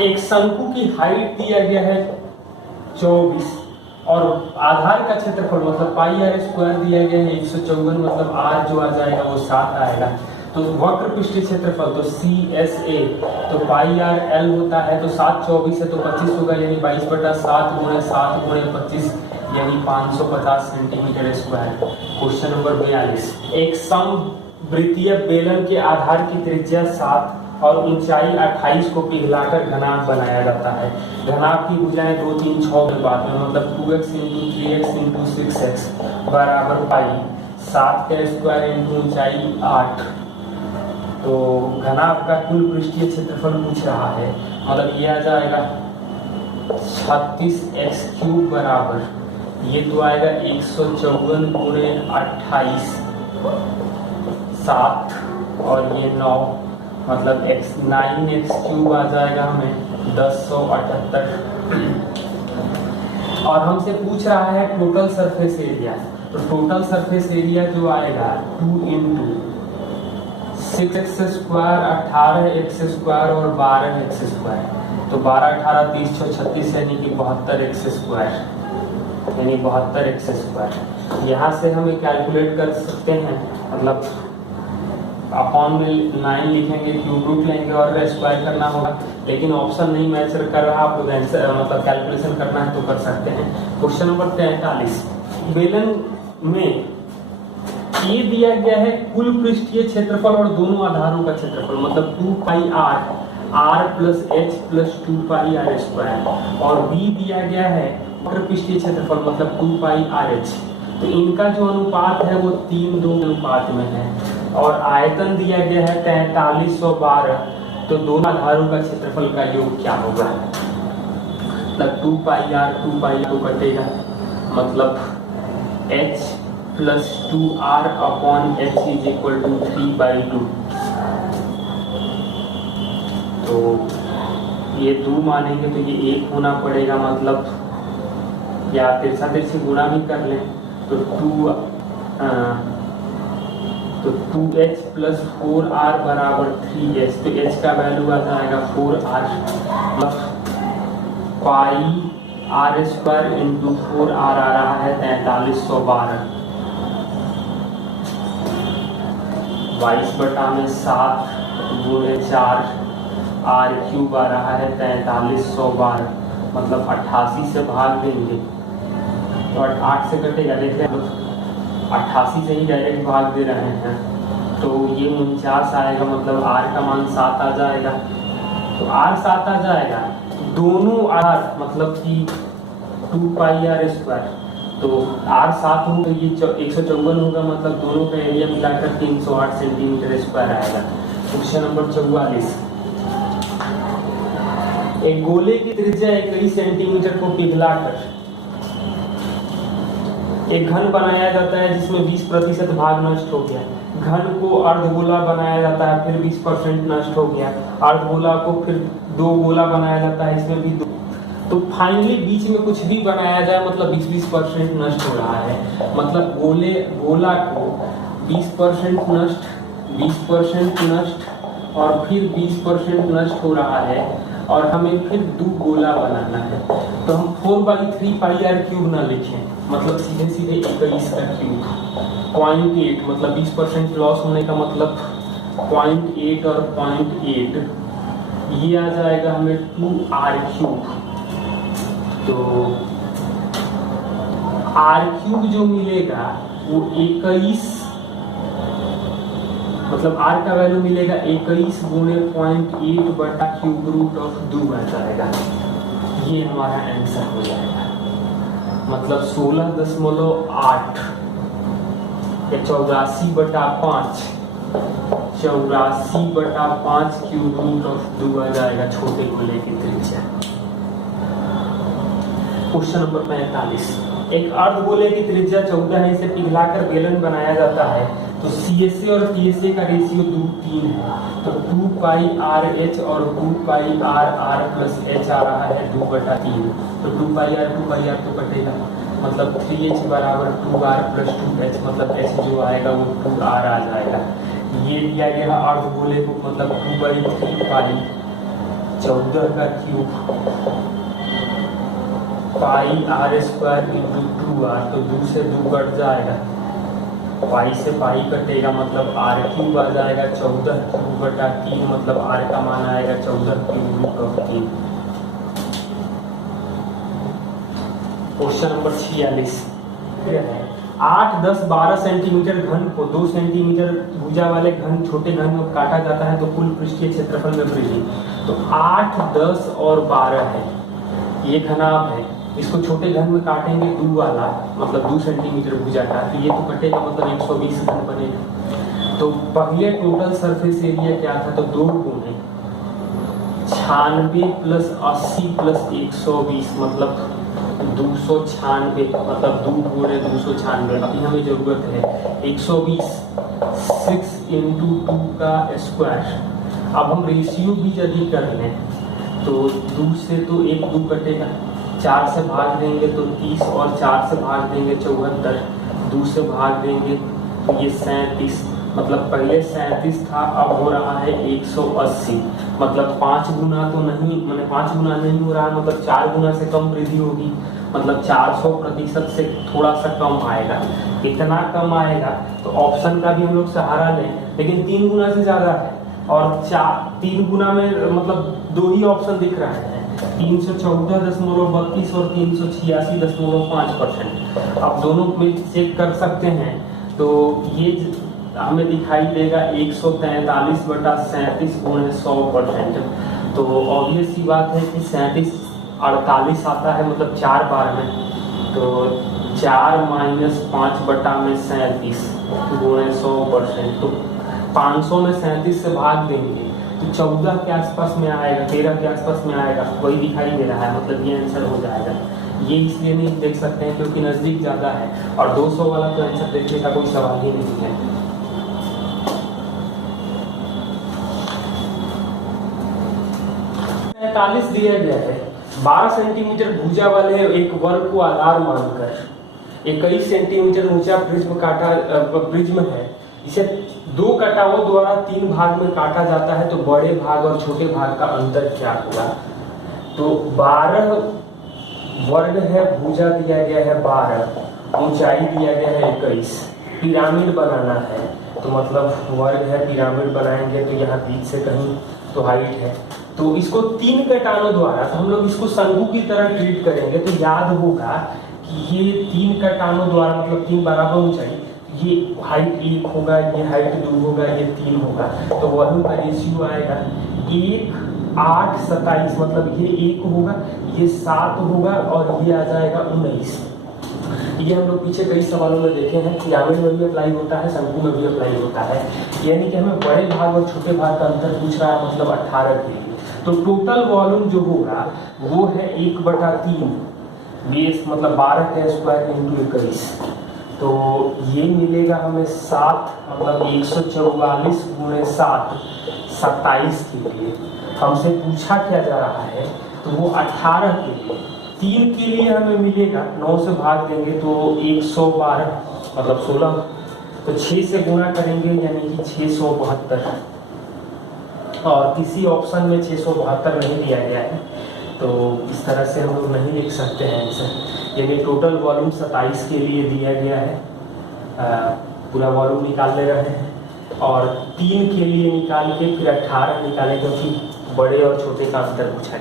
एक शंकु की हाइट दिया गया है 24 और आधार का क्षेत्रफल मतलब पाई आर स्क्वायर दिया गया है 154, मतलब आर जो आ जाएगा वो 7 आएगा। तो वक्र पृष्ठीय क्षेत्रफल तो सी एस ए तो पाई आर एल होता है, तो 7 24 है तो 25 होगा, यानी 22/7 गुणे 7 गुणे 25 यानी 550 सेंटीमीटर स्क्वायर। क्वेश्चन नंबर 42, एक समवृत्तीय बेलन के आधार की त्रिज्या 7 और ऊंचाई 28 को पिघलाकर घनाभ बनाया जाता है। घनाभ की भुजाएं 2 3 6 के बाद में मतलब 2x × 3x × 6x बराबर पाई 7 का स्क्वायर इंटू ऊंचाई 8। तो घनाभ का कुल पृष्ठीय क्षेत्रफल पूछ रहा है, मतलब ये आ जाएगा 36x³ बराबर, ये तो आएगा 154 गुणे 28 7 और ये 9 मतलब 9x³ आ जाएगा हमें 1078। और हमसे पूछ रहा है टोटल सरफेस एरिया, तो टोटल सरफेस एरिया जो आएगा 2 × 6x² 18x² और 12x², तो 12 18 30 36 यानी कि 72x² यानी 72x²। यहाँ से हम कैलकुलेट कर सकते हैं, मतलब अपॉन में 9 लिखेंगे, क्यूब रूट लेंगे और स्क्वायर करना होगा, लेकिन ऑप्शन नहीं मैच कर रहा, आप लोग मतलब कैलकुलेशन करना है तो कर सकते हैं। क्वेश्चन नंबर 43, बेलन में ये दिया गया है कुल पृष्ठीय क्षेत्रफल और दोनों आधारों का क्षेत्रफल मतलब 2 पाई r प्लस h प्लस 2 पाई r² और b दिया गया है वक्र पृष्ठीय क्षेत्रफल मतलब 2 पाई RH। तो इनका जो अनुपात है वो 3:2 अनुपात में है और आयतन दिया गया है 4312, तो दोनों आधारों का क्षेत्रफल का योग क्या होगा, मतलब 2 पाई r को कटेगा, मतलब h plus 2r upon h is equal to 3/2। तो ये 2 मानेंगे तो ये 1 होना पड़ेगा, मतलब या तिरछा तिरछी गुणा भी कर लें तो 2h प्लस 4r बराबर 3h, तो h का वैल्यू आ जाएगा 4r, मतलब पाई r² इंटू 4r आ रहा है 4312, 22/7 गुणे 4 r³ आ रहा है 4312, मतलब 88 से भाग देंगे तो 8 से कटेगा, देखते हैं 88 से ही डायरेक्ट भाग दे रहे हैं, तो ये 49 आएगा, मतलब r का मान 7 आ जाएगा, तो r 7 आ जाएगा, दोनों r मतलब कि 2 पाई r², तो r 7 हो तो ये 154 होगा, मतलब दोनों का एरिया मिलाकर 308 सेंटीमीटर स्क्वायर आएगा। क्वेश्चन नंबर 44, एक गोले की त्रिज्या 21 सेंटीमीटर को पिघलाकर एक घन बनाया जाता है जिसमें 20% भाग नष्ट हो गया। घन को अर्धगोला बनाया जाता है, फिर 20% नष्ट हो गया। अर्धगोला को फिर 2 गोला बनाया जाता है, इसमें भी 2, तो फाइनली बीच में कुछ भी बनाया जाए मतलब 20% नष्ट हो रहा है, मतलब गोला को 20% नष्ट 20% नष्ट और फिर 20% नष्ट हो रहा है और हमें फिर 2 गोला बनाना है। तो हम 4/3 पाई r³ ना लिखें, मतलब सीधे सीधे 21 का क्यूब 0.8, मतलब 20% लॉस होने का मतलब 0.8 और 0.8, ये आ जाएगा हमें 2r³। तो r³ जो मिलेगा वो 21, मतलब r का वैल्यू मिलेगा 21 गुणे 0.8/√2 आ जाएगा, ये हमारा आंसर हो जाएगा, मतलब 16.8 या 84/5 √2 आ जाएगा छोटे गोले की त्रिज्या। क्वेश्चन नंबर 45, एक अर्धगोले की त्रिज्या 14 है, इसे पिघलाकर बेलन बनाया जाता है, तो CSA और TSA का रेशियो 2:3 है, तो 2 पाई RH और 2 पाई R प्लस H आ रहा है 2/3, तो 2 पाई R तो कटेगा, मतलब 3H बराबर 2R प्लस 2H, मतलब H जो आएगा वो 2R आ जाएगा। ये दिया गया अर्धगोले को मतलब 2/3 पाई 14 का क्यूब पाई r स्क्वायर इंटू 2r, तो 2 से 2 कट जाएगा, पाई से पाई कटेगा मतलब r क्यूब आ जाएगा 14 क्यूब बटा 3, मतलब r का मान आएगा 14 cube root of 3। Question number 46 है 8, 10, 12 सेंटीमीटर घन को 2 सेंटीमीटर भुजा वाले घन छोटे घन में काटा जाता है तो कुल पृष्ठीय क्षेत्रफल में वृद्धि। तो 8, 10 और 12 है, ये घनाभ है, इसको छोटे घन में काटेंगे 2 वाला मतलब 2 सेंटीमीटर भुजा का, तो ये तो कटेगा मतलब 120 घन बनेगा। तो पहले टोटल सरफेस एरिया क्या था, तो 2 गुणे 96 प्लस 80 प्लस 120 मतलब 296, मतलब 2 गुणे 296। अभी हमें जरूरत है 120, 6 इंटू 2 का स्क्वायर। अब हम रेशियो भी यदि कर लें तो 2 से तो 1 2 कटेगा, 4 से भाग देंगे तो 30 और 4 से भाग देंगे 74, 2 से भाग देंगे तो ये 37, मतलब पहले 37 था अब हो रहा है 180, मतलब 5 गुना तो नहीं, मैंने 5 गुना नहीं हो रहा, मतलब 4 गुना से कम वृद्धि होगी, मतलब 400% से थोड़ा सा कम आएगा। कितना कम आएगा तो ऑप्शन का भी हम लोग सहारा लें, लेकिन 3 गुना से ज्यादा है और 3 गुना में मतलब 2 ही ऑप्शन दिख रहा है, 314.32 और 386.5%। अब दोनों में चेक कर सकते हैं तो ये हमें दिखाई देगा 143/37 गुणे 100%। तो ऑब्वियस सी बात है कि 37 48 आता है, मतलब 4 बार में, तो 4 माइनस 5 बटा में 37 गुणे 100%। तो 500 में 37 से भाग देंगे तो 14 के आसपास में आएगा, 13 के आसपास में आएगा, वही दिखाई दे रहा है, मतलब ये आंसर हो जाएगा। ये इसलिए नहीं देख सकते हैं क्योंकि नजदीक ज्यादा है और 200 वाला तो आंसर देखने का कोई सवाल ही नहीं है। दिया गया है 12 सेंटीमीटर भुजा वाले एक वर्ग को आधार मानकर 21 सेंटीमीटर ऊंचा प्रिज्म है, इसे 2 कटावों द्वारा 3 भाग में काटा जाता है, तो बड़े भाग और छोटे भाग का अंतर क्या होगा। तो 12 वर्ग है, भुजा दिया गया है 12, ऊंचाई दिया गया है 21, पिरामिड बनाना है तो मतलब वर्ग है, पिरामिड बनाएंगे तो यहाँ बीच से कहीं तो हाइट है, तो इसको 3 कटानों द्वारा, तो हम लोग इसको शंकु की तरह ट्रीट करेंगे, तो याद होगा कि ये 3 कटानों द्वारा मतलब 3 बराबर ऊंचाई, ये हाइट 1 होगा, ये हाइट 2 होगा, ये 3 होगा, तो वॉल्यूम का रेशियो आएगा 1, 8, 27, मतलब ये 1 होगा, ये 7 होगा और ये आ जाएगा 19। ये हम लोग पीछे कई सवालों में देखे हैं, पिरामिड में भी अप्लाई होता है, शंकु में भी अप्लाई होता है, यानी कि हमें बड़े भाग और छोटे भाग का अंतर पूछ रहा है, मतलब 18 के लिए। तो टोटल वॉल्यूम जो होगा वो है 1/3 बेस, मतलब 12 का स्क्वायर इंटू 21, तो ये मिलेगा हमें 7, मतलब 144 गुणे 7, 27 के लिए। हमसे पूछा क्या जा रहा है तो वो 18 के लिए। 3 के लिए हमें मिलेगा 9 से भाग देंगे तो 112, मतलब 16, तो 6 से गुणा करेंगे यानी कि 672, और किसी ऑप्शन में 672 नहीं दिया गया है, तो इस तरह से हम लोग नहीं लिख सकते हैं आंसर। यानी टोटल वॉल्यूम 27 के लिए दिया गया है, पूरा वॉल्यूम निकाल ले रहे हैं, और 3 के लिए निकाल के फिर 18 निकालें क्योंकि बड़े और छोटे का अंतर पूछा है।